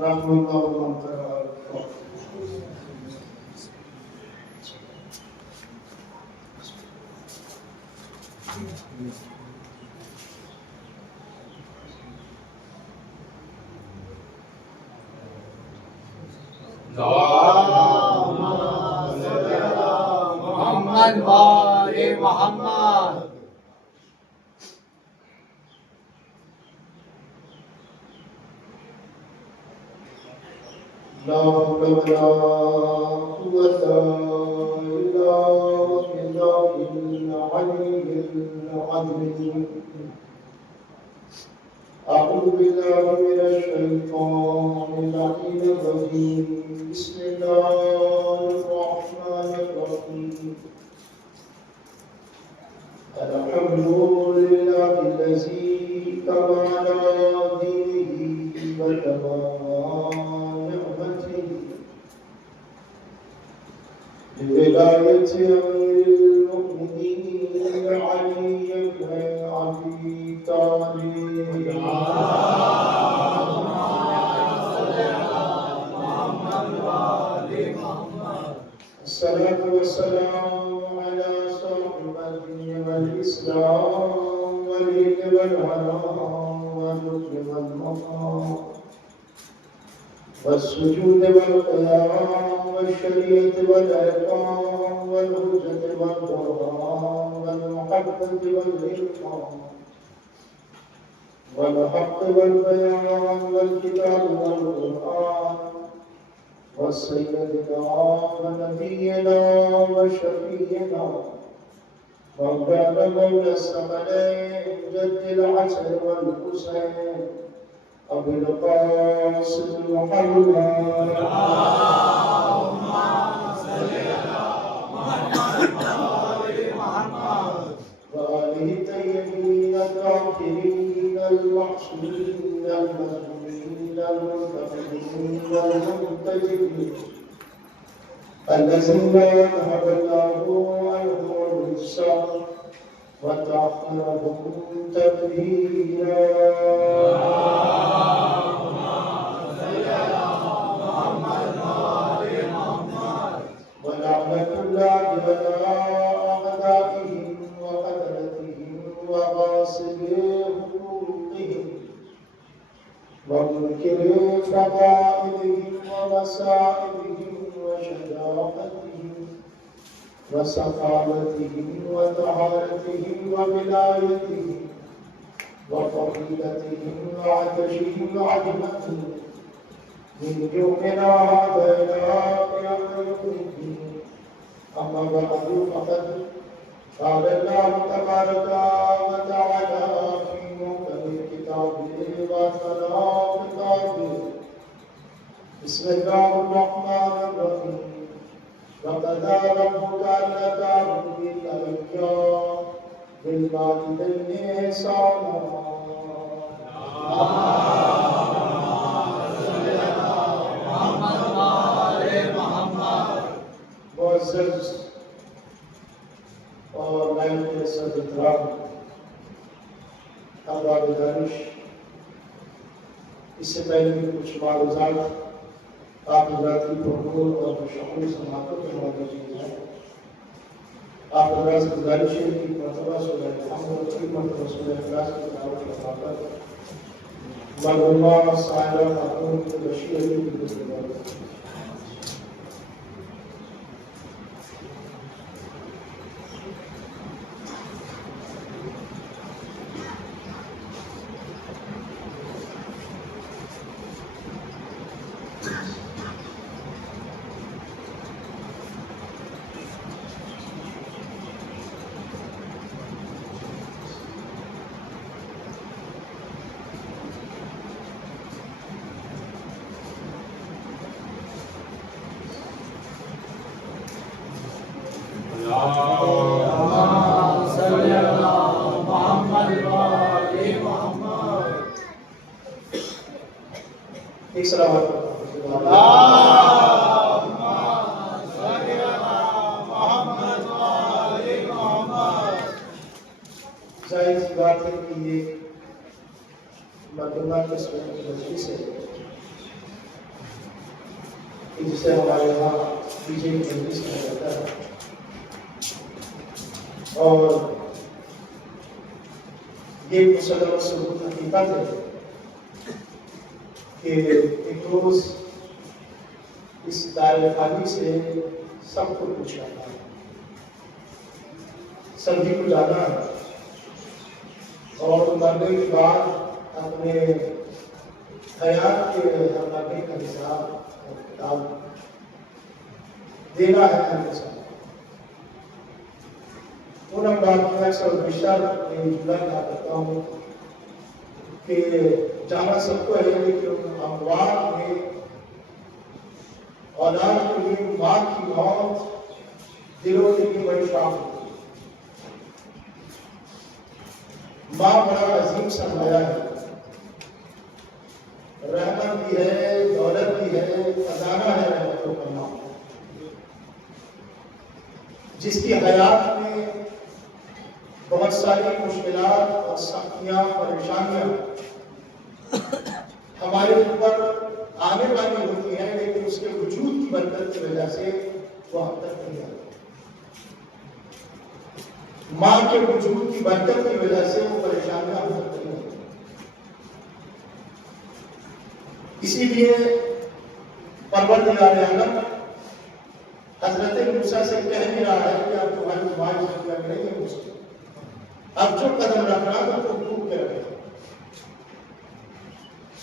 رحم الله من تعالى. محمد وآل محمد. لا حول ولا قوة إلا بالله العلي العظيم. أعوذ بالله من الشيطان اللعين الرجيم. بسم الله الرحمن الرحيم. الحمد لله الذي كمال دينه وكمال نعمته بولاية أمير المؤمنين علي بن أبي طالب. الصلاة والسلام على صاحب الدين والإسلام والهدى والعلام والركن والمقام والسجود والقيام والشريعة والعقام والهجة والقرآن والمحبة والإلقام والحق والبيان والكتاب والقرآن وسيدنا ونبينا وشفينا مولانا مولى الثقلين جد العسل والحسين أبي القاسم محمد. اللهم صل على محمد وآل محمد. وآله الطيبين الطاهرين المعصومين المظلومين المنتقمين المنتجبين الذين ذهب الله عنهم الرجس وطهرهم تطهيرا. اللهم صل على محمد وآل محمد. ولعنة الله على أعدائهم وقتلتهم وغاصبي حقوقهم ومنكر فضائلهم ومسائلهم وشجاعتهم وسخاوتهم وطهارتهم وولايتهم وفضيلتهم وعطشهم وعظمتهم من يومنا هذا إلى قيام الدين. أما بعد فقد قال الله تبارك وتعالى في محكم كتابه وكتابه. بسم الله الرحمن الرحيم. وقضى ربك ألا تعبدوا إلا إياه بالوالدين إحسانا. معزز اور لائن کے صدر آباد دانش، اس سے پہلے بھی کچھ معروضات آپ حضرات کی پرمول اور مشہور سماعتوں کے موجود ہیں. آپ حضرات سے گزارش ہے کہ مرتبہ سورہ محمد کی مرتبہ سورہ اخلاص کی تلاوت کے خاطر مرحومہ سائرہ خاتون کی بشیر کی گزارش. ایک سلام ظاہر سی بات ہے کہ یہ مردمہ قسم کی مجلس ہے کہ جسے ہمارے یہاں پی جے کی مجلس کہا جاتا ہے، اور یہ مسلم ثبوت حقیقت ہے کہ ایک روز اس دائر خالی سے سب کو پوچھنا تھا، سبھی کو جانا ہے، اور مرنے کے بعد اپنے حیات کے ہر مرنے کا حساب اور کتاب دینا ہے ہر انسان۔ ان بات میں اکثر بیشتر میں جملہ کہا کرتا ہوں کہ جانا سب کو ہے، لیکن اموات میں اولاد کے لیے ماں کی موت دلوں کے لیے بڑی شام ہوتی ہے۔ ماں بڑا عظیم سرمایہ ہے، رحمت بھی ہے، دولت بھی ہے، خزانہ ہے رحمتوں کا ماں، جس کی حیات میں بہت ساری مشکلات اور سختیاں، پریشانیاں ہمارے اوپر آنے والی ہوتی ہیں، لیکن اس کے وجود کی برکت کی وجہ سے وہ ہم تک نہیں آتی۔ ماں کے وجود کی برکت کی وجہ سے وہ پریشانیاں ہم تک نہیں ہوتی۔ اسی لیے پروردگار عالم حضرت موسیٰ سے کہہ بھی رہا ہے کہ اب تمہاری ماں اس دنیا میں نہیں ہے مسلم، اب جو قدم رکھنا تو تم ڈوب کے رکھنا،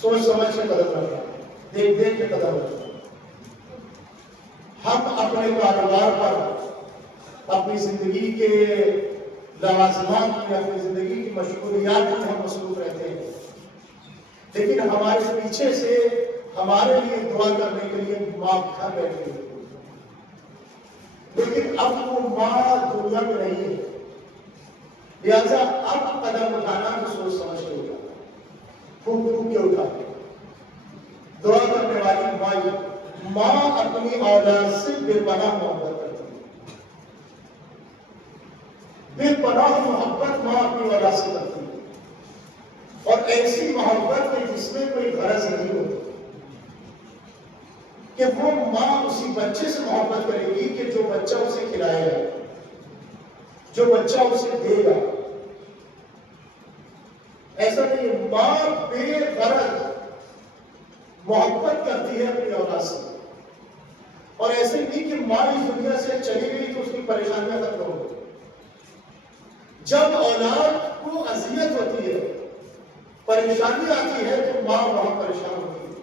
سوچ سمجھ کے قدم رکھنا، دیکھ دیکھ کے قدم رکھنا۔ ہم اپنے کاروبار پر، اپنی زندگی کے لوازمات میں، اپنی زندگی کی مشغولیات میں ہم مصروف رہتے ہیں، لیکن ہمارے پیچھے سے ہمارے لیے دعا کرنے کے لیے ماں گھر بیٹھی ہوئی، لیکن اب وہ ماں دنیا میں نہیں ہے، لہذا اب قدم اٹھانا تو سوچ سمجھ کے اٹھانا، پھونک پھونک کے اٹھانا۔ دعا کرنے والی ماں اپنی اولاد سے بے پناہ محبت کرتی ہے، بے پناہ محبت ماں اپنی اولاد سے کرتی ہے، اور ایسی محبت ہے جس میں کوئی غرض نہیں ہوتی، کہ وہ ماں اسی بچے سے محبت کرے گی کہ جو بچہ اسے کھلائے گا، جو بچہ اسے دے گا۔ ایسا نہیں، ماں بے غرض محبت کرتی ہے اپنی اولاد سے، اور ایسے نہیں کہ ماں اس دنیا سے چلی گئی تو اس کی پریشانیاں ختم ہو گئی۔ جب اولاد کو اذیت ہوتی ہے، پریشانی آتی ہے، تو ماں بہت پریشان ہوتی ہے،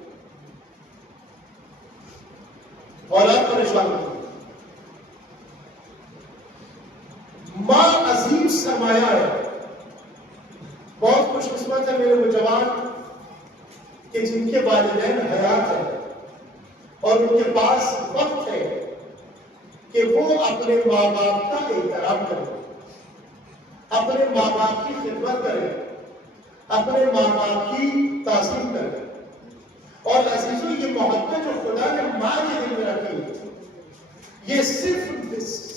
اولاد پریشان ہوتی ہے۔ ماں عظیم سرمایہ ہے۔ بہت خوش قسمت ہے میرے نوجوان کہ جن کے والدین حیات ہیں اور ان کے پاس وقت ہے کہ وہ اپنے ماں باپ کا احترام کریں، اپنے ماں باپ کی خدمت کریں، اپنے ماں باپ کی تعظیم کریں۔ اور عزیزوں، یہ محبت جو خدا نے ماں کے دل میں رکھی ہے، یہ صرف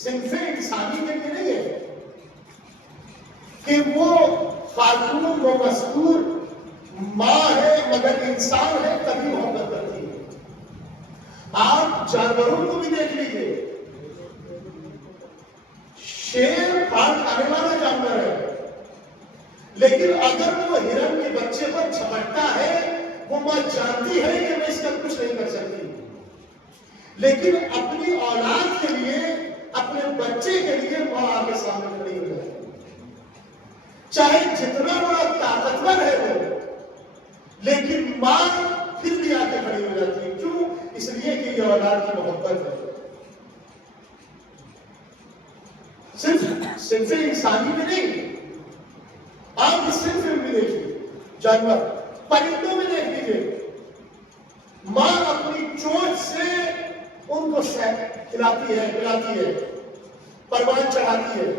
صنف انسانی کے لیے نہیں ہے کہ وہ خاتون و مستور ماں ہے مگر انسان ہے تبھی محبت کرتی ہے۔ آپ جانوروں کو بھی دیکھ لیجیے، شیر پھاڑ کھانے والا جانور ہے، لیکن اگر وہ ہرن کے بچے پر جھپٹتا ہے، وہ ماں جانتی ہے کہ میں اس کا کچھ نہیں کر سکتی، لیکن اپنی اولاد کے لیے، اپنے بچے کے لیے ماں آگے سامنے کھڑی ہو جائے، چاہے جتنا بڑا طاقتور ہے وہ، لیکن ماں پھر بھی آگے کھڑی ہو جاتی ہے۔ کیوں؟ اس لیے کہ یہ اولاد کی محبت ہے۔ صرف انسانی میں نہیں، آپ اس صنف میں بھی دیکھیے، جانور، پرندوں میں دیکھ لیجیے، ماں اپنی چونچ سے ان کو کھلاتی ہے، پلاتی ہے، پروان چڑھاتی ہے،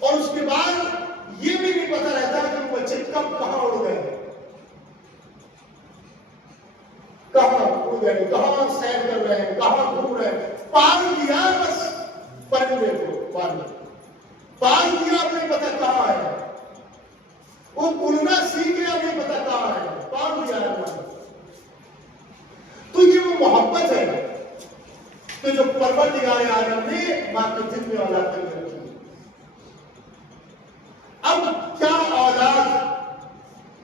اور اس کے بعد یہ بھی نہیں پتا رہتا کہ وہ بچے کب کہاں اڑ گئے، کہاں اڑ گئے، کہاں سیر کر رہے ہیں، کہاں گھوم رہے ہیں۔ پال دیا بس پرندے کو، پال دیا نہیں پتا کہاں ہے، وہ اڑنا سیکھ گیا نہیں پتا کہاں ہے، پال دیا ہے۔ تو یہ وہ محبت ہے کہ جو پروردگار عالم نے ماں کے دل میں اولاد کر کے رکھی. اب کیا اولاد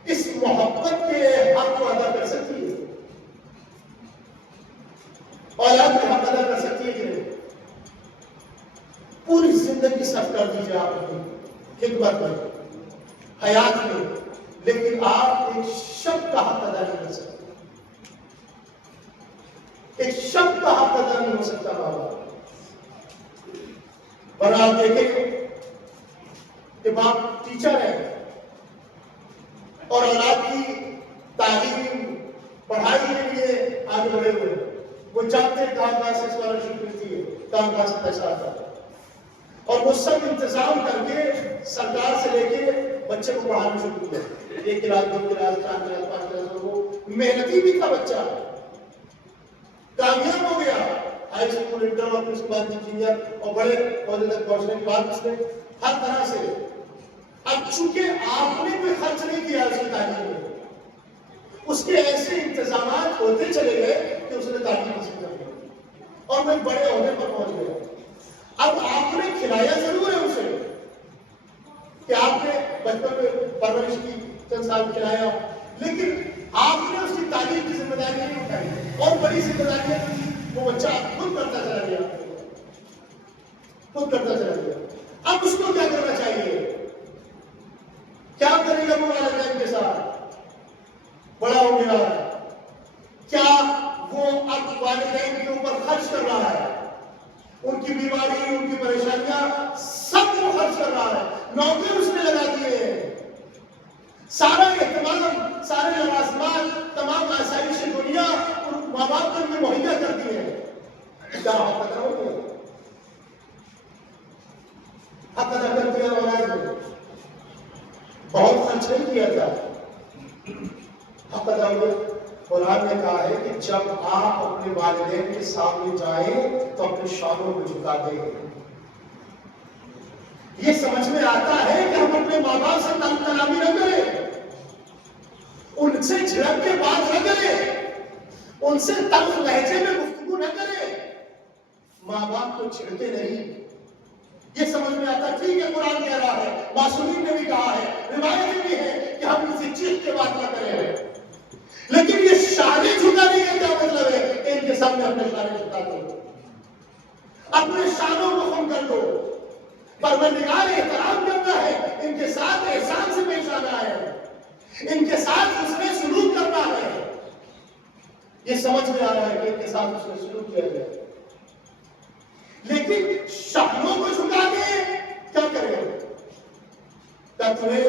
اس محبت کے حق کو ادا کر سکتی ہے؟ اولاد کے حق ادا کر سکتی ہے کہ نہیں؟ پوری زندگی صرف کر دیجیے آپ اپنی خدمت میں، حیات میں، لیکن آپ ایک شب کا حق ادا نہیں کر سکتے. ایک شب کا حق ادا نہیں ہو سکتا بابا. اور آپ دیکھیں کہ باپ ٹیچر ہے اور اولاد کی تعلیم پڑھائی کے لیے آگے بڑھے ہوئے، وہ جانتے ہیں کہاں سے اسکالرشپ ملتی ہے، کہاں سے پیسہ آتا ہے، اور وہ سب انتظام کر کے سرکار سے لے کے بچے کو پڑھانا شروع کیا. 1 کلاس 2 کلاس 4 کلاس 5 کلاس. وہ محنتی بھی تھا بچہ، کامیاب ہو گیا، ہائی اسکول انٹر اور اس کے بعد انجینئر اور بڑے عہدے تک پہنچنے کے بعد اس نے ہر طرح سے. اب چونکہ آپ نے کوئی خرچ نہیں کیا اس کی تعلیم میں، اس کے ایسے انتظامات ہوتے چلے گئے کہ اس نے تعلیم حاصل کر لی اور میں بڑے عہدے پر پہنچ گیا. اب آپ نے کھلایا ضرور ہے اسے کہ آپ نے بچپن میں پرورش کی، چند سال کھلایا، لیکن آپ نے اس کی تعلیم کی ذمہ داری نہیں اٹھائی اور بڑی ذمہ داری وہ بچہ خود کرتا چلا گیا، خود کرتا چلا گیا. اب اس کو کیا کرنا چاہیے؟ کیا کرے گا وہ والدین کے ساتھ؟ بڑا ہو گیا، کیا وہ اب والدین کے اوپر خرچ کر رہا ہے؟ ان کی بیماری، ان کی پریشانیاں سب وہ خرچ کر رہا ہے، نوکر اس نے لگا دیے ہیں، سارا اہتمام، سارے لوازمات، تمام آسائش دنیا ان ماں باپ کو بھی مہیا کرتی ہے. کیا حق ادا ہو گیا؟ حق ادا کر دیا اولاد نے، بہت خرچ نہیں کیا تھا، حق ادا ہو گیا. قرآن نے کہا ہے کہ جب آپ اپنے والدین کے سامنے جائیں تو اپنے شانوں کو جھکا دیں. یہ سمجھ میں آتا ہے کہ ہم اپنے ماں باپ سے تلخ کلامی نہ کریں، ان سے جھڑک کے بات نہ کریں، ان سے تلخ لہجے میں گفتگو نہ کریں، ماں باپ کو چھڑکے نہیں. یہ سمجھ میں آتا ہے. ٹھیک ہے، قرآن کہہ رہا ہے، معصومین نے بھی کہا ہے، روایتیں بھی ہے کہ ہم کسی چیز کے بات نہ کریں، لیکن یہ شانے جھکانے کا کیا مطلب ہے کہ ان کے سامنے اپنے شانے جھکا دو، اپنے شانوں کو خم کر دو. پروردگار احترام کرنا ہے، ان کے ساتھ احسان سے پیش آنا ہے، ان کے ساتھ اس نے سلوک کرنا ہے. یہ سمجھ میں آ رہا ہے کہ ان کے ساتھ اس نے سلوک کیا گیا، لیکن شانوں کو جھکا کے کیا کرے گا؟ کیا تمہیں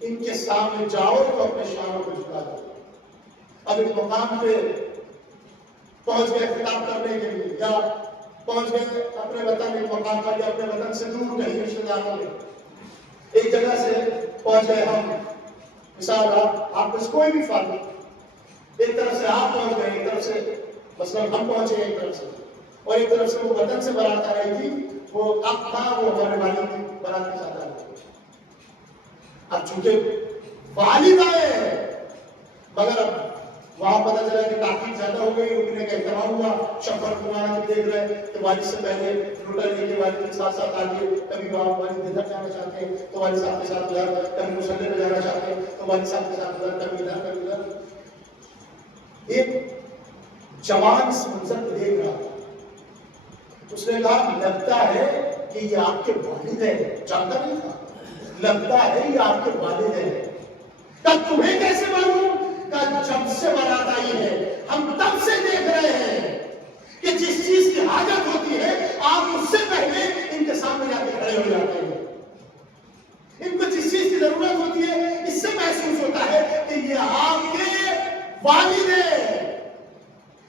ان کے سامنے جاؤ تو اپنے شانوں کو جھکا دو. اب ایک مقام پہ پہنچ گئے خطاب کرنے کے لیے، یا پہنچ گئے اپنے وطن ایک مقام پر، یا اپنے وطن سے دور کہیں رشتے داروں میں ایک جگہ سے پہنچ گئے. ہم مثال آپ میں سے کوئی بھی فرد، ایک طرف سے آپ پہنچ گئے، ایک طرف سے مثلا ہم پہنچے ایک طرف سے، اور ایک طرف سے وہ وطن سے بارات آ رہی تھی، وہ اب تھا وہ ہمارے والد کی بارات کے ساتھ آ رہی تھی. اب چونکہ والد آئے ہیں، مگر اب وہاں پتہ چلا کہ تاکید زیادہ ہو گئی، رکنے کا اہتمام ہوا. شفر کمانا بھی دیکھ رہے کہ والد سے پہلے روٹا لے کے والد کے ساتھ ساتھ آگے، کبھی والد ادھر جانا چاہتے ہیں تو والد صاحب کے ساتھ ادھر، کبھی مسلے پہ جانا چاہتے ہیں تو والد صاحب کے ساتھ ادھر، کبھی ادھر کبھی ادھر. ایک جوان اس منظر کو دیکھ رہا تھا، اس نے کہا لگتا ہے کہ یہ آپ کے والد ہیں. جانتا نہیں تھا، لگتا ہے یہ آپ کے والد ہیں. تمہیں کیسے معلوم؟ جب سے بارات آئی ہے ہم تب سے دیکھ رہے ہیں کہ جس چیز کی حاجت ہوتی ہے آپ اس سے پہلے ان کے سامنے جا کے کھڑے ہو جاتے ہیں. ان کو جس چیز کی ضرورت ہوتی ہے اس سے محسوس ہوتا ہے کہ یہ آپ کے والد ہیں،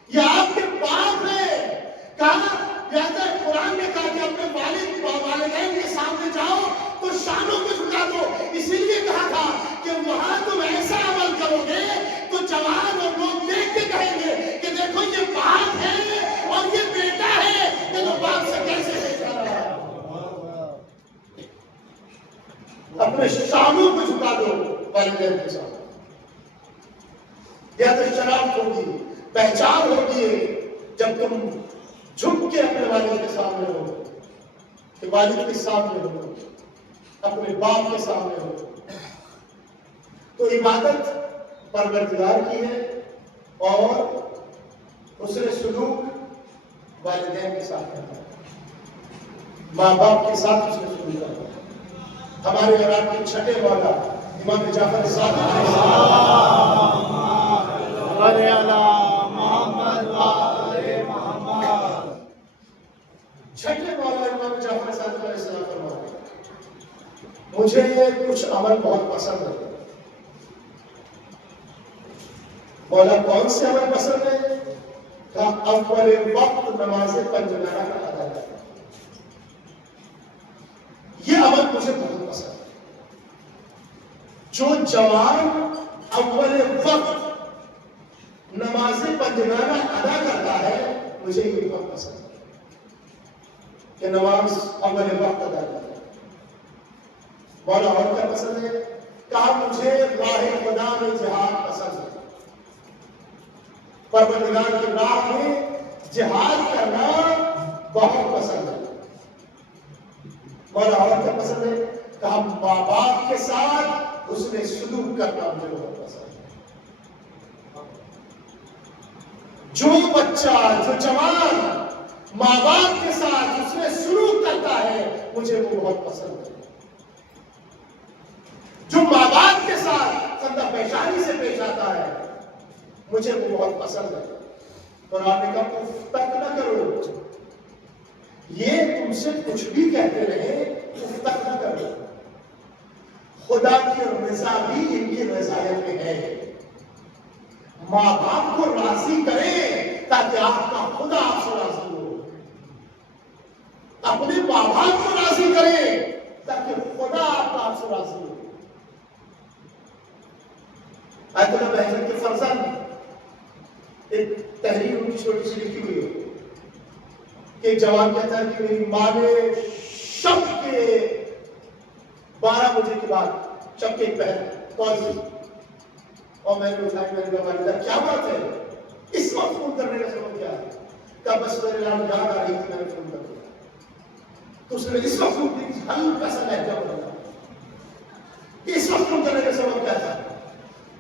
یہ آپ کے باپ ہیں. کہا جیسے قرآن نے کہا کہ اپنے والدین کے سامنے جاؤ تو شانوں کو جھکا دو. اسی لیے کہا تھا کہ وہاں تم ایسا عمل کرو گے تو جوان اور لوگ دیکھ کے کہیں گے کہ دیکھو یہ باپ ہے اور یہ بیٹا ہے کہ وہ باپ سے کیسے پیش آ رہا ہے. اپنے شانوں کو جھکا دو والدین کے ساتھ. یا تو شرافت ہوگی، پہچان ہوگی جب تم جھک کے اپنے والد کے سامنے ہو، کہ والد کے سامنے ہو، اپنے باپ کے سامنے ہو. تو عبادت پروردگار کی ہے اور حسن سلوک والدین کے ساتھ کرنا ہے، ماں باپ کے ساتھ حسن سلوک کرنا ہے. ہمارے ایران کے چھٹے والا امام جعفر صادق علیہ السلام، چھٹے والا امام جعفر صادق علیہ السلام فرماتے ہیں مجھے کچھ عمل بہت پسند ہے. مولا کون سے عمل پسند ہے؟ کہا اول وقت نماز پنجگانہ کا ادا کرنا. یہ عمل مجھے بہت پسند ہے. جو جوان اول وقت نماز پنجگانہ ادا کرتا ہے مجھے یہ بہت پسند ہے کہ نماز اول وقت ادا کرتا ہے. مولا اور کیا پسند ہے؟ کہا مجھے راہ خدا میں جہاد پسند ہے. پروردگار کی راہ میں جہاد کرنا بہت پسند ہے. مولا اور کیا پسند ہے؟ کہا ماں باپ کے ساتھ حسن سلوک کرنا مجھے بہت پسند ہے. جو بچہ، جو جوان ماں باپ کے ساتھ حسن سلوک کرتا ہے مجھے وہ بہت پسند ہے. جو ماں باپ کے ساتھ خندہ پیشانی سے پیش آتا ہے مجھے وہ بہت پسند ہے. قرآن نے کہا اف تک نہ کرو، یہ تم سے کچھ بھی کہتے رہے اف تک نہ کرو. خدا کی رضا بھی ان کی رضایت میں ہے. ماں باپ کو راضی کریں تاکہ آپ کا خدا آپ سے راضی ہو. اپنے ماں باپ کو راضی کریں تاکہ خدا آپ سے راضی ہو. آیت اللہ بہن کے فرزند ایک تحریر ان کی چھوٹی سی لکھی ہوئی ہے کہ ایک جوان کہتا ہے کہ میری ماں نے شب کے 12 بجے کے بعد، شب کے ایک پہر کال کی اور میں نے اٹھائی. میں نے کہا والدہ کیا بات ہے؟ اس وقت فون کرنے کا سبب کیا ہے؟ کہا بس میرے نام یاد آ رہی تھی میں نے فون کر دیا. تو اس نے اس وقت فون کی ہلکا سا لہجہ بدلا. اس وقت فون کرنے کا سبب کیا تھا؟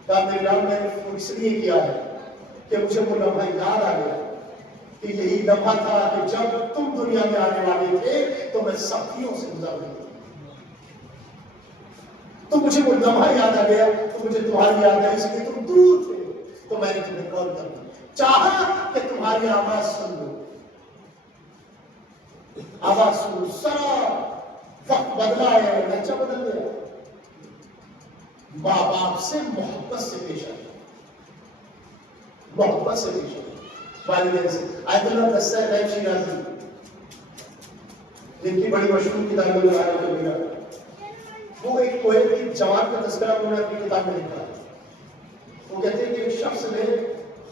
کہا میرے نام میں نے فون اس لیے کیا ہے کہ مجھے وہ لمحہ یاد آ گیا کہ یہی لمحہ تھا کہ جب تم دنیا میں آنے والے تھے تو میں سختیوں سے گزر رہی تھی. تو مجھے وہ لمحہ یاد آ گیا تو مجھے تمہاری یاد آئی، اس لیے تم دور تھے تو میں نے تمہیں کال کر دیا، چاہا کہ تمہاری آواز سن لو. آواز سنو. سارا وقت بدلا ہے، لہجہ بدل گیا. ماں باپ سے محبت سے پیش آئے، محبت سے پیش آئے. والدین سے. آیت اللہ دستہ غیب شیرازی جن کی بڑی مشہور کتاب ہے، وہ ایک کوئٹ کی جوان کا تذکرہ انہوں نے اپنی کتاب میں لکھا. وہ کہتے ہیں کہ ایک شخص نے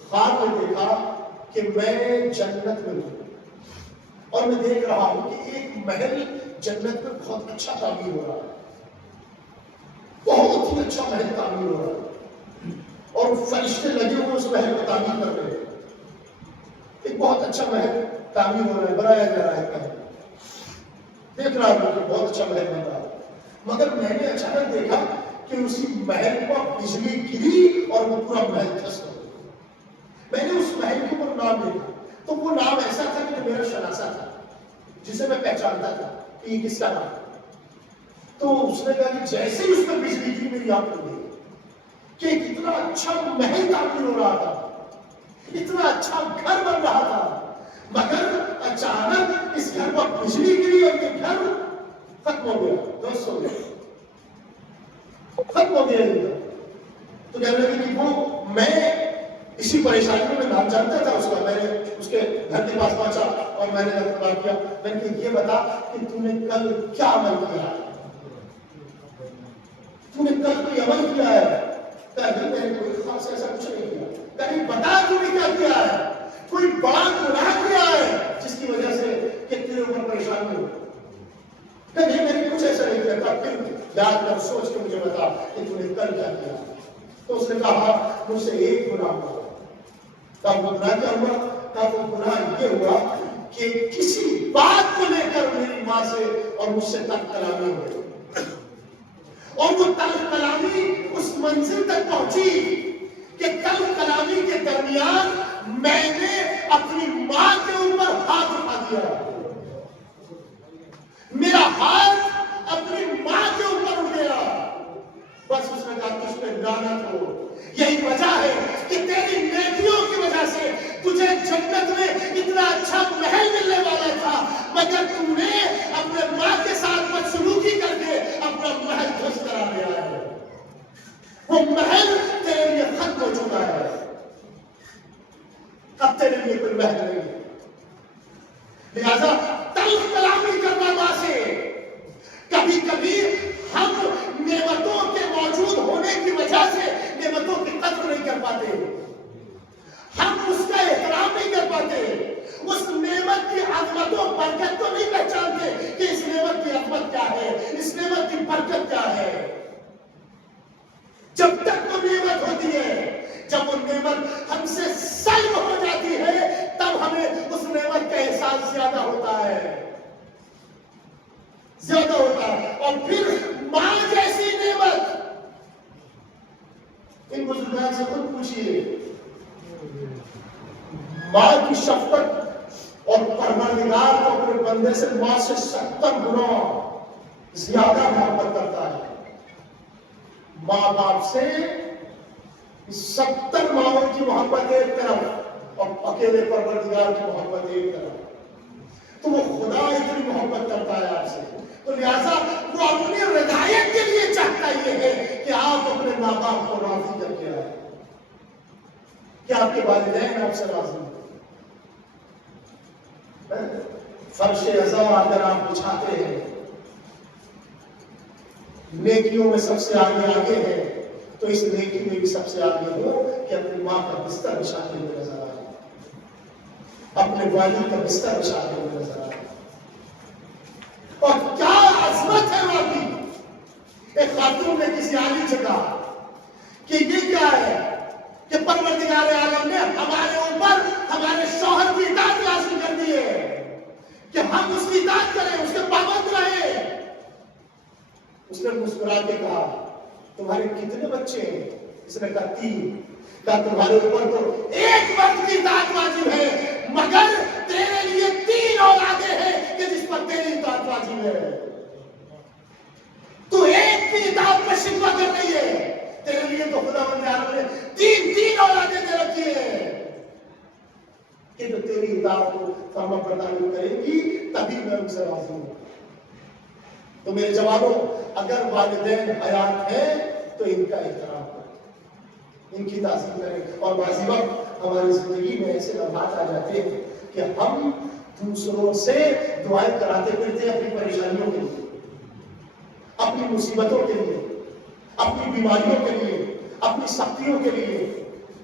خواب میں دیکھا کہ میں جنت میں ہوں اور میں دیکھ رہا ہوں کہ ایک محل جنت میں بہت اچھا تعمیر ہو رہا ہے، بہت ہی اچھا محل تعمیر ہو رہا ہے اور فرشتے لگے ہوئے اس محل کو تعمیر کر رہے ہیں. ایک بہت اچھا محل تعمیر ہو رہا ہے، بنایا جا رہا ہے. دیکھ رہا ہوں کہ بہت اچھا محل بن رہا ہے. مگر میں نے اچانک دیکھا کہ اسی محل پر بجلی گری اور وہ پورا محل دھس گیا. میں نے اس محل کے اوپر نام دیکھا تو وہ نام ایسا تھا کہ میرا شناسا تھا، جسے میں پہچانتا تھا کہ یہ کس کا نام. تو اس نے کہا کہ جیسے اس پر بجلی گری میری آنکھ کھل گئی کہ کتنا اچھا محل تعمیر ہو رہا تھا، اتنا اچھا گھر بن رہا تھا، مگر اچانک اس گھر پر بجلی گری اور یہ گھر ختم ہو گیا، دوست ہو گیا، ختم ہو گیا. تو کہنے لگے کہ وہ میں اسی پریشانی میں نام جانتا تھا اس کا. میں نے اس کے گھر کے پاس پہنچا اور میں نے بات کیا. میں نے کہا یہ بتا کہ تم نے کل کیا عمل کیا ہے، تم نے کل کوئی عمل کیا ہے؟ کہا نہیں میں نے کوئی خاص ایسا کچھ نہیں کیا. کہیں بتا تم نے کیا کیا ہے، کوئی بڑا گناہ کیا ہے جس کی وجہ سے کہ تیرے اوپر پریشانی ہو. نہیں میں نے کچھ ایسا نہیں کیا. تھا پھر یاد کر سوچ کے مجھے بتا کہ تم نے کل کیا کیا. تو اس نے کہا مجھ سے ایک گناہ ہوا. کہا وہ گناہ کیا ہوا؟ کہا وہ گناہ یہ ہوا کہ کسی بات کو لے کر میری ماں سے اور مجھ سے تلخ کلامی ہو گئی، اور وہ تلخ کلامی اس منزل تک پہنچی کہ تلخ کلامی کے درمیان میں نے اپنی ماں کے اوپر ہاتھ اٹھا دیا، میرا ہاتھ اپنی ماں کے اوپر اٹھ گیا، بس اس نے کہا تجھ پہ لعنت ہو، یہی وجہ ہے کہ تیری نیکیوں کی وجہ سے تجھے جنت میں اتنا اچھا محل ملنے والا تھا، مگر تم نے اپنے ماں کے ساتھ بدسلوکی کر کے اپنا محل دھوست کرا دیا ہے، وہ محل تیرے لیے ختم ہو چکا ہے، اب تیرے لیے کوئی محل نہیں ہے۔ لہذا تلخ کلامی کرنا ماں سے، کبھی کبھی ہم نعمتوں کے موجود ہونے کی وجہ سے نعمتوں کی قدر نہیں کر پاتے، ہم اس کا احترام نہیں کر پاتے، اس نعمت کی عظمت و برکت کو نہیں پہچانتے کہ اس نعمت کی عظمت کیا ہے، اس نعمت کی برکت کیا ہے۔ جب تک وہ نعمت ہوتی ہے، جب وہ نعمت ہم سے سلب ہو جاتی ہے، تب ہمیں اس نعمت کا احساس زیادہ ہوتا ہے، زیادہ ہوتا ہے۔ اور پھر ماں جیسی نعمت، ان بزرگان سے خود پوچھئے، ماں کی شفقت اور پروردگار کو اپنے بندے سے ماں سے 70 گنا زیادہ محبت کرتا ہے۔ ماں باپ سے 70 ماؤں کی محبت ایک طرف اور اکیلے پروردگار کی محبت ایک طرف، تو وہ خدا اتنی محبت کرتا ہے آپ سے، تو لہذا وہ اپنی رضایت کے لیے چاہتا یہ ہے کہ آپ اپنے ماں باپ کو راضی کر کے آئے، کہ آپ کے والدین آپ سے راضی ہیں۔ فرش عزا اگر آپ بچھاتے ہیں، نیکیوں میں سب سے آگے آگے ہے، تو اس نیکی میں بھی سب سے آگے ہو کہ اپنی ماں کا بستر بچھاتے ہوئے نظر آئے، اپنے والد کا بستر بچھاتے ہوئے نظر آئے۔ اور کیا عظمت ہے ماں کی۔ ایک خاتون نے کسی عالم سے کہا کہ یہ کیا ہے کہ پروردگار عالم نے ہمارے اوپر ہمارے شوہر کی اطاعت لازم کر دی ہے کہ ہم اس کی اطاعت کریں، اس کے پابند رہیں۔ اس نے مسکرا کے کہا تمہارے کتنے بچے ہیں؟ اس نے کہا 3۔ کہا تمہارے اوپر تو ایک وقت کی اطاعت واجب ہے، مگر تیرے لیے 3 اولادیں ہیں کہ جس پر تیری اطاعت واجب ہے۔ تو ایک بھی اطاعت پر شکوہ کر رہی ہے، تیرے لیے تو خدا بندے عالم نے 3 اولادیں دے رکھی ہیں کہ جو تیری اطاعت کو فرما برداری کرے گی تبھی میں ان سے راضی ہوں۔ تو میرے جوانوں، اگر والدین حیات ہیں تو ان کا احترام کریں، ان کی تعظیم کریں۔ اور بعض وقت ہماری زندگی میں ایسے لمحات آ جاتے ہیں کہ ہم دوسروں سے دعائیں کراتے پھرتے ہیں اپنی پریشانیوں کے لیے، اپنی مصیبتوں کے لیے، اپنی بیماریوں کے لیے، اپنی سختیوں کے لیے،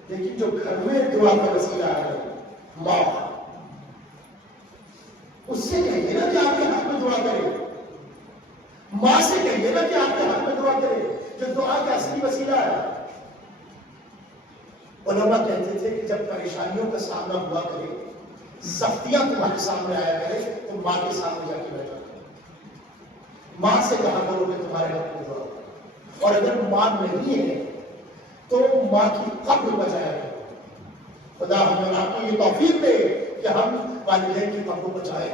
لیکن جو گھر میں دعا کا وسیلہ ہے ماں، اس سے کہیے نا کہ آپ کے حق میں دعا کرے، ماں سے کہیے نا کہ آپ کے حق میں دعا کرے، جو دعا کا اصلی وسیلہ ہے۔ علماء کہتے تھے کہ جب پریشانیوں کا سامنا ہوا کرے، سختیاں تمہارے سامنے آیا کرے، تو ماں کے سامنے جا کے بیٹھا کرو، ماں سے کہا کرو کہ تمہارے حق میں دعا کرو، اور اگر ماں نہیں ہے تو ماں کی قبر بچایا کرو۔ خدا ہمیں آپ کو یہ توفیق دے کہ ہم والدین کی قبر بچائے،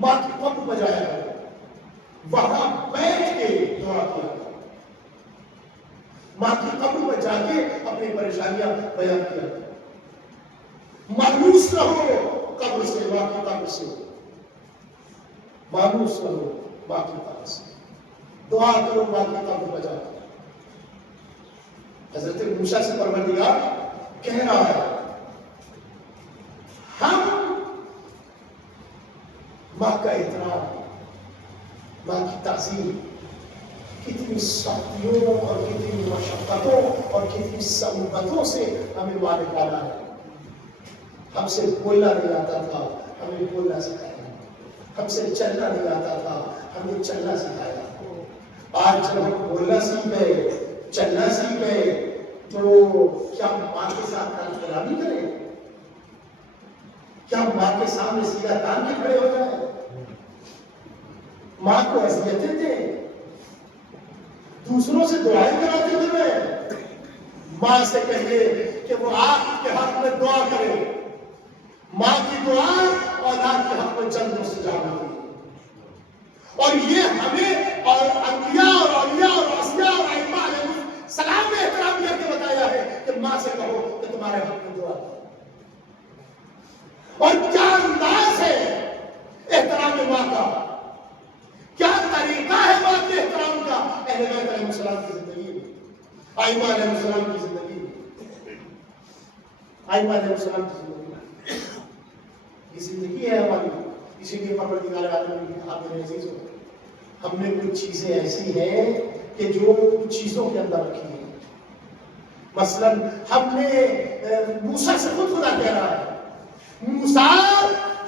ماں کی قبر بچایا کرو، وہاں بیٹھ کے دعا کیا کرو، ماں کی قبر پر جا کے اپنی پریشانیاں بیان کیا کرو، مانوس رہو قبر سے، ماں کی قبر سے، مانوس رہو ماں کی قبر سے، دعا کرو ماں کی قبر پر جا کے۔ حضرت موسیٰ سے پروردگار کہہ رہا ہے ہم ماں کا احترام، ماں کی تعظیم، کتنی سختیوں اور کتنی مشقتوں اور کتنی صعوبتوں سے ہمیں ماں نے پالا ہے۔ ہم سے بولنا نہیں آتا تھا، ہمیں بولنا سکھایا، ہم سے چلنا نہیں آتا تھا، ہمیں چلنا سکھایا۔ آج جب ہم بولنا سیکھ گئے، چلنا سیکھ گئے، تو کیا ماں کے ساتھ کلامی کریں؟ کیا ماں کے سامنے سیدھا تان کے کھڑے ہو جائیں؟ ماں کو اذیتیں دیں، دوسروں سے دعائیں کراتے ہوئے؟ ماں سے کہیے کہ وہ آپ کے حق میں دعا کرے. ماں کی دعا اولاد کے حق میں جنت مستجاب ہوتی ہے. اور یہ ہمیں اور انبیاء اور اولیاء اور اوصیاء اور ائمہ علیہ السلام نے احترام کر کے بتایا ہے کہ ماں سے کہو کہ تمہارے حق میں دعا کرو. اور کیا انداز ہے احترام ماں کا، کیا طریقہ ہے ماں کے احترام کا اہل بیت علیہ السلام کی زندگی میں، ائمہ علیہ السلام کی زندگی میں. ائمہ علیہ السلام کی زندگی میں یہ زندگی ہے ہماری. اسی لیے پروردگار عالم آپ میرے عزیز ہو، ہم نے کچھ چیزیں ایسی ہیں کہ جو کچھ چیزوں کے اندر رکھی ہیں. مثلا ہم نے موسیٰ سے خود خدا کہہ رہا ہے، موسیٰ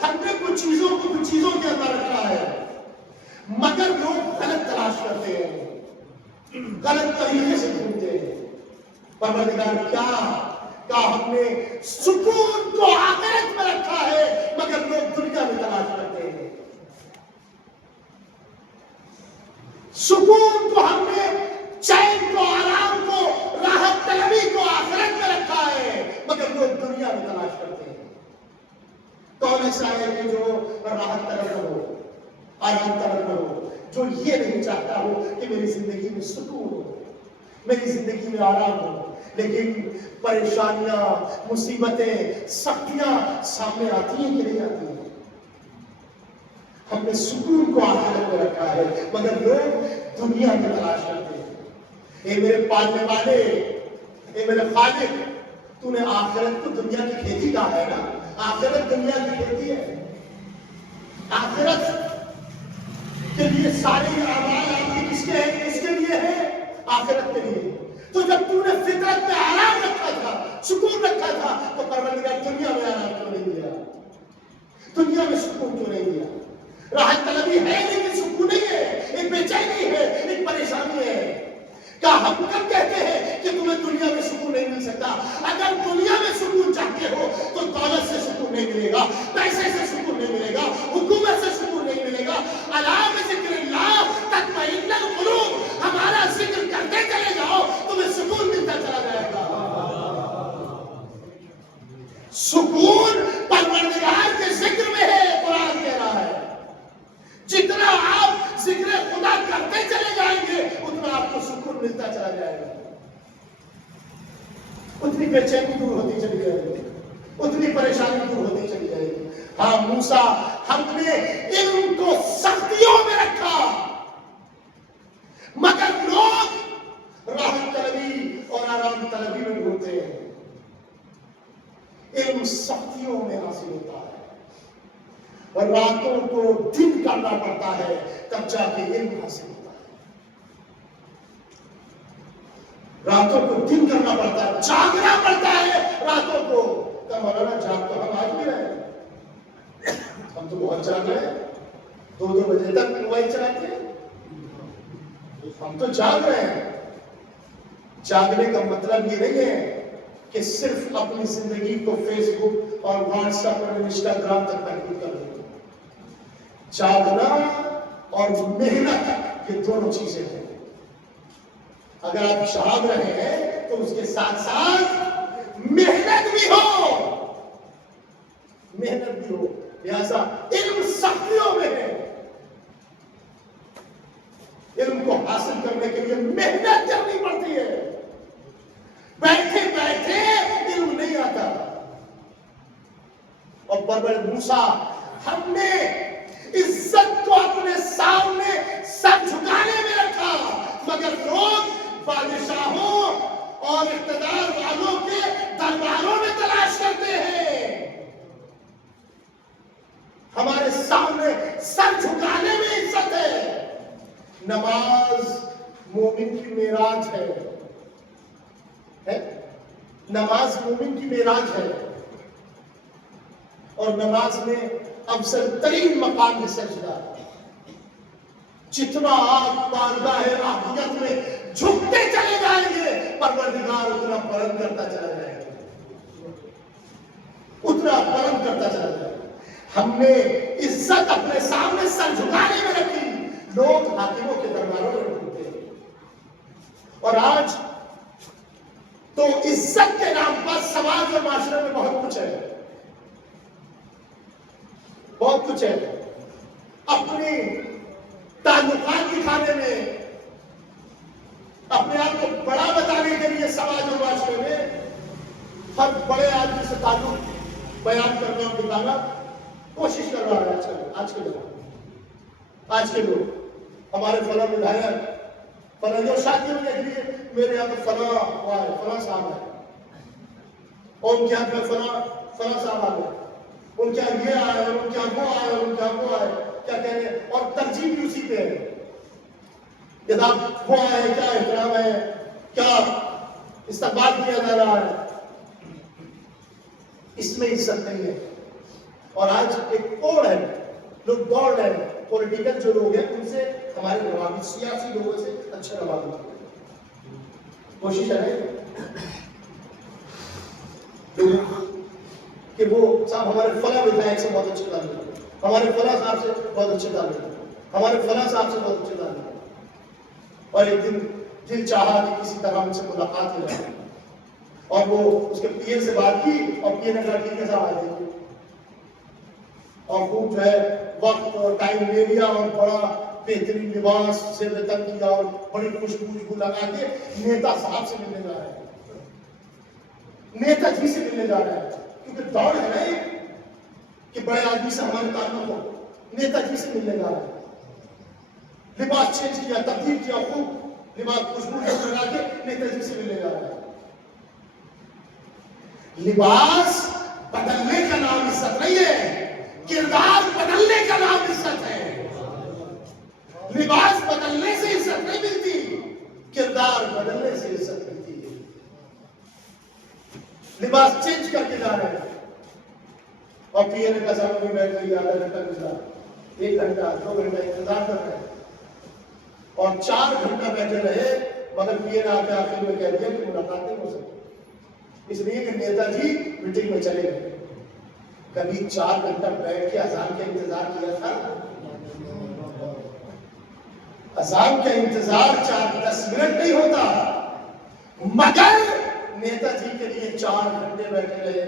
ہم نے کچھ چیزوں کو کچھ چیزوں کے اندر رکھا ہے، مگر لوگ غلط تلاش کرتے ہیں، غلط طریقے سے ڈھونڈتے ہیں. پروردگار کیا ہم نے سکون کو آخرت میں رکھا ہے مگر لوگ دنیا میں تلاش کرتے ہیں. سکون کو ہم نے، چین کو، آرام کو، راحت طلبی کو آخرت میں رکھا ہے مگر لوگ دنیا میں تلاش کرتے ہیں. کون ایسا ہے کہ جو راحت طلب نہ ہو، آرام طلب نہ ہو، جو یہ نہیں چاہتا ہو کہ میری زندگی میں سکون ہو، میری زندگی میں آرام ہو، لیکن پریشانیاں، مصیبتیں، سختیاں سامنے آتی ہیں کہ نہیں آتی ہیں. ہم نے سکون کو آخرت میں رکھا ہے مگر لوگ دنیا میں تلاش کرتے ہیں. اے میرے پالنے والے، اے میرے خالق، تو نے آخرت کو دنیا کی کھیتی کہا ہے نا. آخرت دنیا کی کھیتی ہے. آخرت کے لیے سارے اعمال آپ کے کس کے ہیں؟ کس کے لیے ہیں؟ آخرت کے لیے. تو جب تو نے فطرت میں آرام رکھا تھا، سکون رکھا تھا، تو پروردگار دنیا میں آرام کیوں نہیں دیا؟ دنیا میں سکون کیوں نہیں دیا؟ راحت طلبی ہے لیکن سکون نہیں ہے، ایک بے چینی ہے، ایک پریشانی ہے. کیا ہم کب کہتے ہیں کہ تمہیں دنیا میں سکون نہیں مل سکتا؟ اگر دنیا میں سکون چاہتے ہو تو دولت سے سکون نہیں ملے گا، پیسے سے سکون نہیں ملے گا، حکومت سے سکون نہیں ملے گا. الا بذکر اللہ تطمئن القلوب. ہمارا ذکر کرتے چلے جاؤ، تمہیں سکون ملتا چلا جائے گا. سکون پروردگار کے ذکر میں ہے. قرآن کہہ رہا ہے جتنا آپ ذکر خدا کرتے چلے جائیں گے اتنا آپ کو سکون ملتا چلا جائے گا، اتنی بے چینی دور ہوتی چلی جائے گی، اتنی پریشانی دور ہوتی چلی جائے گی. ہاں موسیٰ، ہم نے علم کو سختیوں میں رکھا مگر لوگ راحت طلبی اور آرام طلبی میں ڈھونڈتے ہیں. علم سختیوں میں حاصل ہوتا ہے اور راتوں کو دن کرنا پڑتا ہے تب جا کے علم حاصل ہوتا ہے. راتوں کو دن کرنا پڑتا ہے، جاگنا پڑتا ہے راتوں کو. کیا مولانا جاگ تو ہم آج بھی رہے ہیں، ہم تو بہت جاگ رہے ہیں، 2 بجے تک موبائل چلاتے ہیں. ہم تو جاگ رہے ہیں. جاگنے کا مطلب یہ نہیں ہے کہ صرف اپنی زندگی کو فیس بک اور واٹس ایپ اور انسٹاگرام تک محدود کر دیں. جاگنا اور محنت یہ دونوں چیزیں ہیں. اگر آپ جاگ رہے ہیں تو اس کے ساتھ ساتھ محنت بھی ہو، محنت بھی ہو. لہذا علم سختیوں میں ہے. علم کو حاصل کرنے کے لیے محنت کرنی پڑتی ہے. بیٹھے بیٹھے علم نہیں آتا. اور پروردگار موسیٰ، ہم نے عزت کو اپنے سامنے سر جھکانے میں رکھا مگر لوگ بادشاہوں اور اقتدار والوں کے درباروں میں تلاش کرتے ہیں. ہمارے سامنے سر جھکانے میں عزت ہے. نماز مومن کی معراج ہے. نماز مومن کی معراج ہے اور نماز میں افضل ترین مقام ہے سجدہ. جتنا آپ بارگاہ الہیت میں جھکتے چلے جائیں گے پروردگار اتنا بلند کرتا چلا جائے گا، اتنا بلند کرتا چلا جائے گا. ہم نے عزت اپنے سامنے سر جھکانے میں رکھی، لوگ حاکموں کے درباروں میں ڈھونڈتے ہیں۔ اور آج تو عزت کے نام پر سماج اور معاشرے میں بہت کچھ ہے، بہت کچھ ہے۔ اپنی تعلقات دکھانے میں، اپنے آپ کو بڑا بتانے کے لیے سماج اور معاشرے میں ہر بڑے آدمی سے تعلق بیان کرنا اور بتانا کوشش کر رہا ہے آج کے لوگ۔ ہمارے فلاں ودھایک، فلاں جو شادی میں دیکھ لیے میرے یہاں پہ فلاں ہوا ہے، فلاں صاحب ہے، اور ان کے یہاں پہ فلاں صاحب آ گئے، ان کے یہاں یہ آئے، ان کے یہاں وہ آئے، ان کے یہاں وہ آئے، کیا کہہ رہے ہیں، اور ترجیح بھی اسی پہ ہے کہ صاحب وہ آئے، کیا احترام ہے، کیا استقبال کیا جا رہا ہے، اس میں عزت نہیں ہے۔ اور آج ایک کوڑ ہے، لوگ دوڑ رہے ہیں، پولیٹیکل جو لوگ ہیں ان سے ہمارے روابط، سیاسی لوگوں سے اچھے روابط کوشش ہے کہ وہ صاحب ہمارے فلاں ودھایک سے بہت اچھے تعلق ہے، ہمارے فلاں صاحب سے بہت اچھے تعلق ہے، ہمارے فلاں صاحب سے بہت اچھے تعلق ہے۔ اور ایک دن دل چاہا کہ کسی طرح ان سے ملاقات ہو جائے، اور وہ اس کے پی اے سے بات کی، اور پی اے نے کہا ٹھیک ہے صاحب آ جائیے، اور خوب جو ہے وقت اور ٹائم لے لیا، اور بڑا بہترین لباس سے وطن کیا، اور بڑی خوشبو لگا کے نیتا صاحب سے ملنے جا رہے ہیں، نیتا جی سے ملنے جا رہے ہیں، کیونکہ دوڑ ہے نا کہ بڑے آدمی سے ہمارے تعلق ہو، نیتا جی سے ملنے جا رہے ہیں۔ لباس چینج کیا، تبدیل کیا، خوب لباس خوشبو لگا کے نیتا جی سے ملنے جا رہے ہیں۔ لباس بدلنے کا نام عزت نہیں ہے، کردار بدلنے کا نام عزت ہے۔ لباس بدلنے سے عزت نہیں ملتی، کردار بدلنے سے عزت ملتی ہے۔ لباس چینج کر کے جا رہے ہیں، اور پی اے نے کہا صاحب ابھی بیٹھ گئی، آدھا گھنٹہ گزرا، 1 گھنٹہ 2 گھنٹہ انتظار کر رہے ہیں، اور 4 گھنٹہ بیٹھے رہے، مگر پی اے نے آ کے آخر میں کہہ دیا کہ ملاقات نہیں ہو سکتی، اس لیے کہ نیتا جی میٹنگ میں چلے گئے۔ کبھی 4 گھنٹہ بیٹھ کے اذان کا انتظار کیا تھا؟ اذان کا انتظار 4-10 منٹ نہیں ہوتا، مگر نیتا جی کے لیے 4 گھنٹے بیٹھے رہے،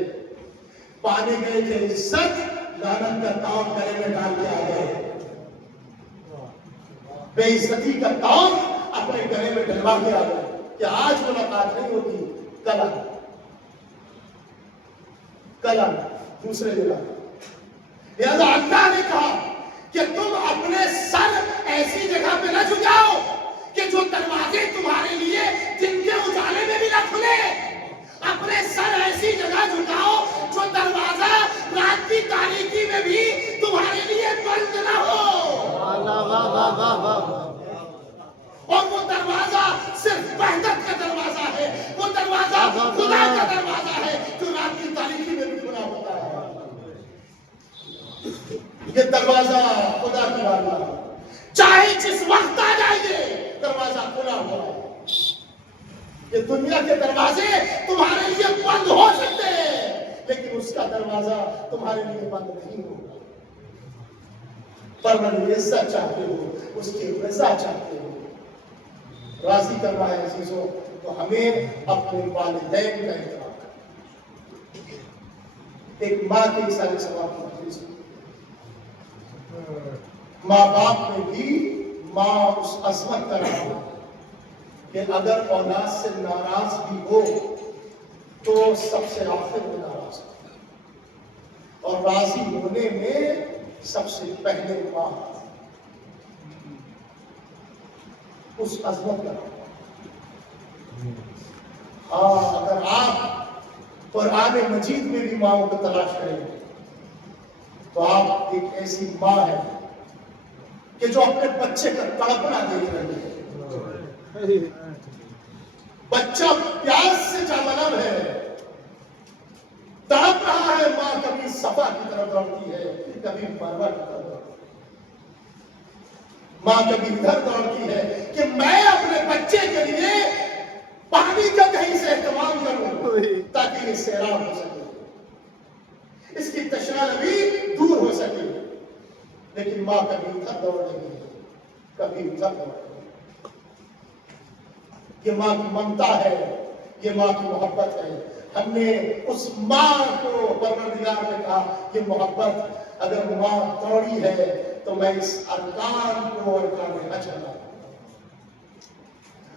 پانے گئے تھے عزت، لعنت کا تاؤ گلے میں ڈال کے آ گئے، بے عزتی کا تاؤ اپنے گلے میں ڈلوا کے آ گئے کہ آج ملاقات نہیں ہوتی، کل آنا دوسرے دن آنا۔ لہذا اللہ نے کہا کہ تم اپنے سر ایسی جگہ پہ نہ جھکاؤ کہ جو دروازے تمہارے لیے دن کے اجالے میں بھی نہ کھلے، اپنے سر ایسی جگہ جھکاؤ جو دروازہ رات کی تاریکی میں بھی تمہارے لیے بند نہ ہو، اور وہ دروازہ صرف وحدت کا دروازہ ہے، وہ دروازہ خدا کا دروازہ ہے جو رات کی تاریکی میں بھی کھلا ہوتا ہے۔ یہ دروازہ خدا کی بارگاہ ہے، چاہے جس وقت آ جائیے دروازہ کھلا ہوا ہے۔ یہ دنیا کے دروازے تمہارے لیے بند ہو سکتے ہیں، لیکن اس کا دروازہ تمہارے لیے بند نہیں ہوگا۔ پرمن عزت چاہتے ہو، اس کی رضا چاہتے ہو، راضی کرنا ہے عزیزوں، تو ہمیں اپنے والدین کا احترام کرنا۔ ایک ماں کے سارے ثواب کی مجلس، ماں باپ میں بھی ماں اس عظمت کا نام ہے کہ اگر اولاد سے ناراض بھی ہو تو سب سے آخر میں ناراض ہو، اور راضی ہونے میں سب سے پہلے ماں، اس عظمت کا نام۔ ہاں، اگر آپ قرآن مجید میں بھی ماں کو تلاش کریں گے تو آپ ایک ایسی ماں ہے کہ جو اپنے بچے کا تڑپنا دیکھ رہے ہیں۔ بچہ پیاس سے جاملب ہے، تڑپ رہا ہے، ماں کبھی صفا کی طرف دوڑتی ہے، کبھی مروا کی طرف دوڑتی ہے، ماں کبھی ادھر دوڑتی ہے کہ میں اپنے بچے کے لیے پانی کا کہیں سے اہتمام کروں تاکہ یہ سیراب ہو سکے، اس کی تشنہ بھی دور ہو سکے، لیکن ماں کبھی ادھر دوڑ نہیں ہے، کبھی ادھر دوڑ نہیں۔ یہ ماں کی ممتا ہے، یہ ماں کی محبت ہے۔ ہم نے اس ماں کو پروردگار نے کہا یہ محبت اگر ماں توڑی ہے تو میں اس ارکان کو ارکان حج بنا دوں،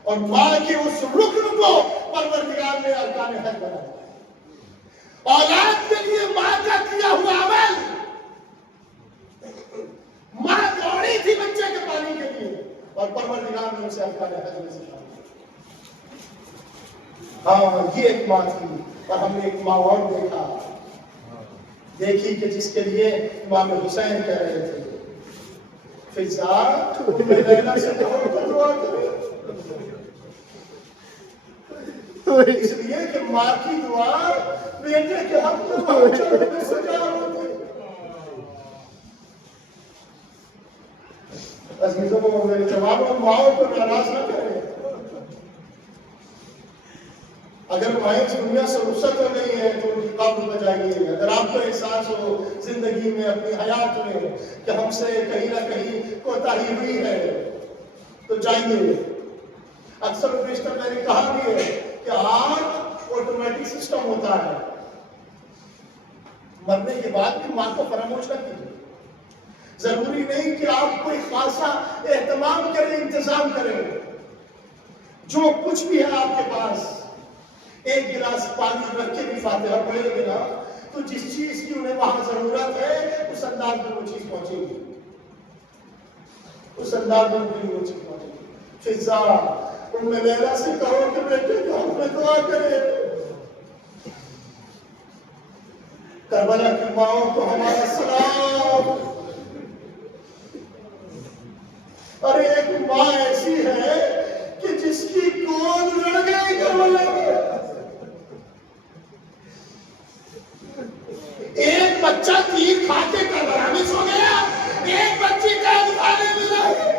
اور ماں کے اس رکن کو پروردگار نے ارکان حج بنا دیا۔ اولاد کے لیے ماں کا کیا ہوا عمل، ماں دوڑی تھی بچے کے پانی کے لیے اور پروردگار نے اسے ارکان حج میں سے شامل کیا۔ ہاں یہ ایک ماں تھی، اور ہم نے ایک ماں اور دیکھی کہ جس کے لیے امام حسین کہہ رہے تھے فضا تمہیں لیلا سے کہو تو دعا کرے، اس لیے کہ ماں کی دعا بیٹے کے حق میں پہنچنے میں سجا ہوتی۔ عزیزوں میرے جواب ماؤں کو ناراض نہ کریں، اگر مائیں اس دنیا سے رخصت ہو گئی ہے تو ان کی قبر میں جائیے۔ اگر آپ کو احساس ہو زندگی میں اپنی حیات میں کہ ہم سے کہیں نہ کہیں کوتاہی ہوئی ہے تو جائیے۔ اکثر و بیشتر میں نے کہا بھی ہے کہ آج آٹومیٹک سسٹم ہوتا ہے، مرنے کے بعد بھی ماں کو فراموش نہ کیجیے۔ ضروری نہیں کہ آپ کوئی خاصا اہتمام کریں، انتظام کریں، جو کچھ بھی ہے آپ کے پاس ایک گلاس پانی رکھ کے بھی فاتحہ پڑھیں گے نا تو جس چیز کی انہیں وہاں ضرورت ہے اس انداز میں وہ چیز پہنچے گی، اس انداز میں وہ چیز پہنچے گی۔ فضا ام لیلا سے کہو کہ بیٹے کو ہم نے دعا کرے، کربلا کی ماؤں کو ہمارا سلام۔ اور ایک ماں ایسی ہے کہ جس کی گود لڑ گئی کربلا میں، ایک بچہ تیر کھا کے کربلا میں سو گیا، ایک بچی قید خانے میں رہی۔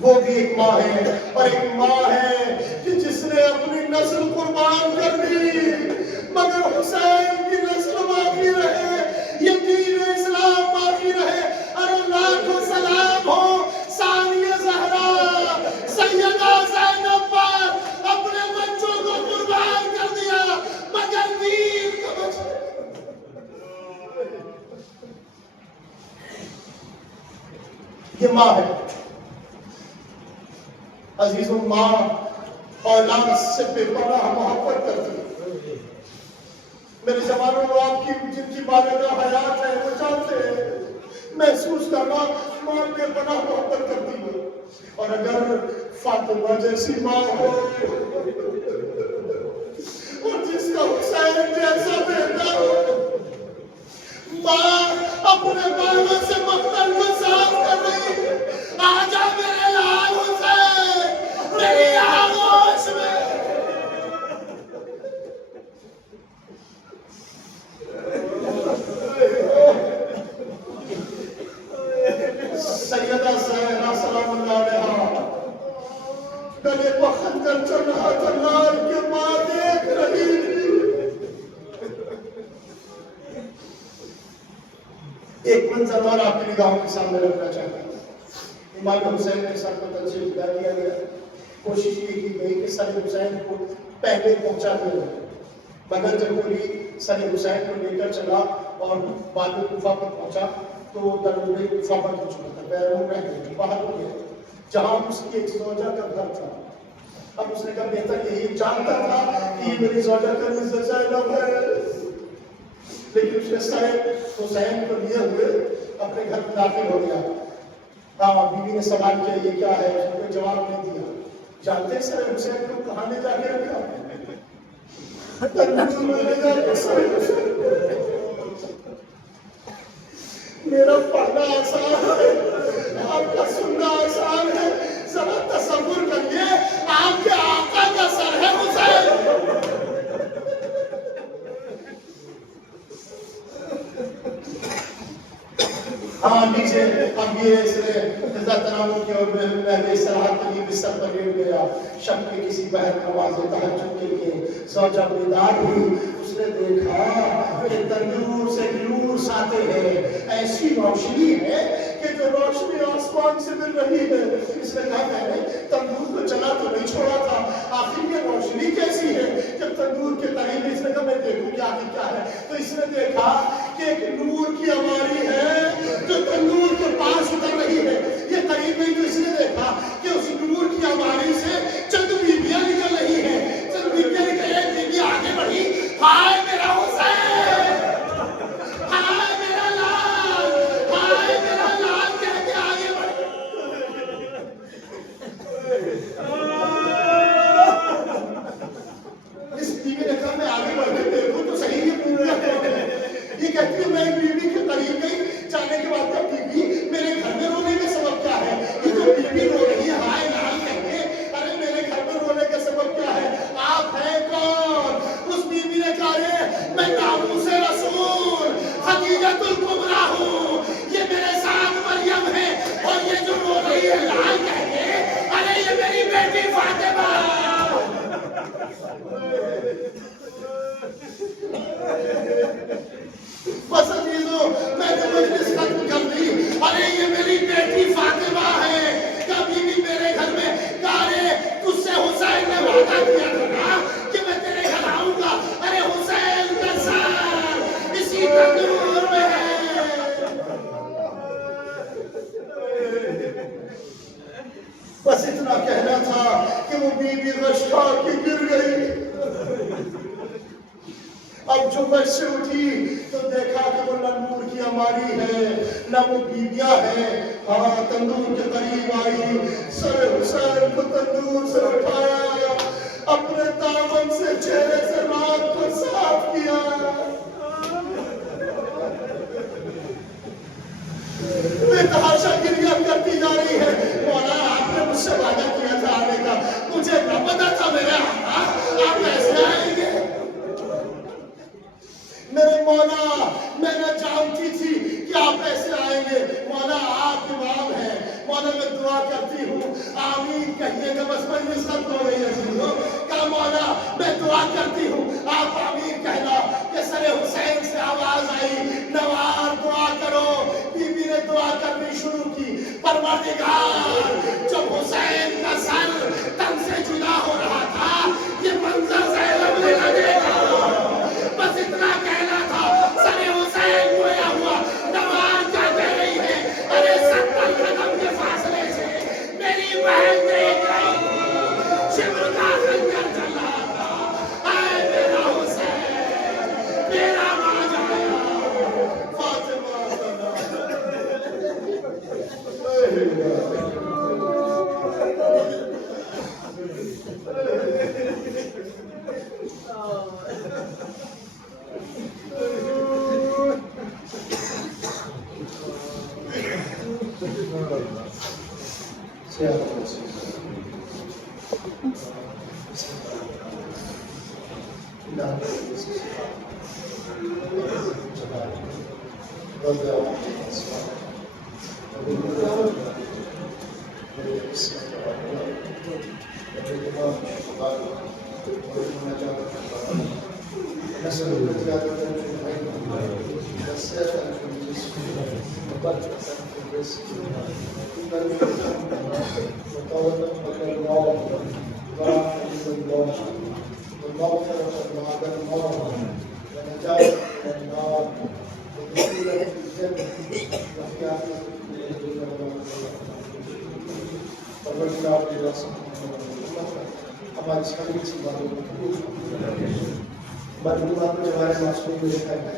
وہ بھی ایک ماں ہے، اور ایک ماں ہے کہ جس نے اپنی نسل قربان کر دی مگر حسین کی نسل باقی رہے، یہ دین اسلام باقی رہے۔ اور اللہ کو سلام ہو ثانیہ زہرا سیدہ زینب پر، اپنے بچوں کو قربان کر دیا مگر دین کو بچا۔ یہ ماں ہے عزیزوں، ماں اولاد سے بے پناہ محبت کرتی ہے۔ میرے جوانوں کو آپ کی جن کی والدہ حیات ہے وہ جانتے ہیں، محسوس کرنا ماں بے پناہ محبت کرتی ہے۔ اور اگر فاطمہ جیسی ماں ہو اور جس کا حسین جیسا بیٹا ہو، ماں اپنے بالوں سے مختل کو صاف کر رہی ہے، آجا میرے لال حسین میری آغوش میں۔ سیدہ زہرا سلام اللہ علیہا گلے کو خنجر چڑھا کر لال کے ماں دیکھ رہی تھی۔ ایک منظر اور آپ کی نگاہوں کے سامنے رکھنا چاہتا ہوں۔ امام حسین کے سر کو تنصیب کیا گیا، کوشش یہ کی گئی کہ سر حسین کو پہلے پہنچا دیا جائے، مگر جب کوئی سر حسین کو لے کر چلا اور بعد کوفہ پر پہنچا تو دروازے کوفہ بند ہو چکا تھا، بیرون رہ گئے، باہر ہو گیا جہاں اس کی ایک زوجہ کا گھر تھا۔ اب اس نے کہا بہتر یہی جانتا تھا کہ یہ میری زوجہ کا نزل زینب ہے، لیکن اس نے سر حسین کو لیے ہوئے اپنے گھر میں داخل ہو گیا۔ ہاں بیوی نے سوال کیا یہ کیا ہے، اس نے کوئی جواب نہیں دیا۔ جانتے ہیں سر حسین کو کہاں لے جا کے رکھا؟ میرا پڑھنا آسان ہے، آپ کا سننا آسان ہے، ذرا تصور کریے آپ کے آقا کا سر ہے حسین۔ ہاں نیچے اب یہ اس نے سجدہ تناول کیا اور میں استراحت کے لیے بستر پر لیٹ گیا. شب کے کسی بہر نماز تہجد کے لیے زوجہ بیدار ہوئی. اس نے دیکھا کہ تندور سے گلوس آتے ہیں. ایسی روشنی ہے کہ جو روشنی آسمان سے مل رہی ہے. اس نے کہا میں نے تندور کو چلا تو نہیں چھوڑا تھا, آخر یہ روشنی کیسی ہے؟ جب تندور کے قریب اس نے کہا میں دیکھوں کیا ہے. تو اس نے دیکھا کہ ایک نور کی عماری ہے جو تندور کے پاس اتر رہی ہے. یہ قریب نہیں, تو اس نے دیکھا کہ اس نور کی عماری سے چند بیویاں نکل رہی ہیں. چند بیویاں نکل رہی, بیوی آگے بڑھی, ہائے میرا حسین, ہائے میرا لال, ہائے میرا لال کہہ کے آگے بڑھی. اس بیوی نے کہا میں آگے بڑھ کے دیکھوں تو صحیح یہ بیویاں کون ہیں. یہ کہتی ہے میں ایک بیوی کے قریب گئی, جانے کے بعد کہا بیوی میرے گھر میں رونے کا سبب کیا ہے؟ یہ جو بیوی رو رہی ہے ہائے لال کہہ کے, ارے میرے گھر میں رونے کا سبب کیا ہے؟ آپ ہیں کون؟ اس بیوی نے کہا رے میں ناموس رسول خدیجۃ الکبریٰ ہوں, یہ میرے ساتھ مریم ہے, اور یہ جو رو رہی ہے لال کہہ کے, ارے یہ میری بیٹی فاطمہ. بس عزیزو میں نے مجلس ختم کر دی, ارے یہ میری بیٹی فاطمہ ہے. کبھی بھی میرے گھر میں کارے تجھ سے حسین نے وعدہ کیا تھا کہ میں تیرے گھر آؤں گا, ارے حسین کا سر اسی تندور میں ہے. بس اتنا کہنا تھا کہ وہ بیوی غش کھا کے گر گئی. اب جو بس سے اٹھی تو دیکھا کہ وہ نہ نور کی عماری ہے نہ وہ بیویاں ہیں. ہاں تندور کے قریب آئی, سر حسین کو تندور سے اٹھایا, اپنے دامن سے چہرے سے رات کو صاف کیا. بے تحاشا گریہ کرتی جا رہی ہے. مولا آپ نے مجھ سے وعدہ کیا تھا آنے کا, مجھے نہ پتا تھا میرے آقا آپ ایسے آئیں گے. میرے مولا میں نہ جانتی تھی کہ آپ ایسے آئیں گے. مولا آپ امام ہیں, مولا میں دعا کرتی ہوں آمین کہیے گا. بس مجلس ختم ہو گئی ہے. کہا مولا میں دعا کرتی ہوں آپ آمین کہنا. کہ سر حسین سے آواز آئی نوار دعا کرو. بیوی نے دعا کرنی شروع کی, پروردگار جب حسین کا سر تن سے جدا ہو رہا تھا یہ منظر زینب نے نہ دیکھا. بس اتنا کہنا تھا, سر حسین گویا ہوا نماز کیا کہہ رہی ہے, ارے 70 قدم کے فاصلے سے میری بہن دیکھ رہی تھی, شبر کا خنجر چل رہا تھا. اے میرا حسین, میرا ماں جایا فاطمہ. ہماری ساری سی باتوں کو بدلوات کے بارے میں سن کے دیکھا ہے.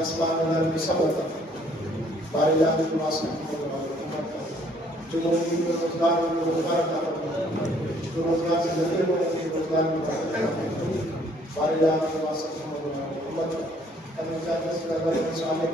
اسمان اللہ میں سب ہوتا بارے جانے کے واسطے جو مومنین میں روزگار میں روزگار کا جو روزگار سے ذریعے میں روزگار میں بارے جانے کے واسطے محمد اللہ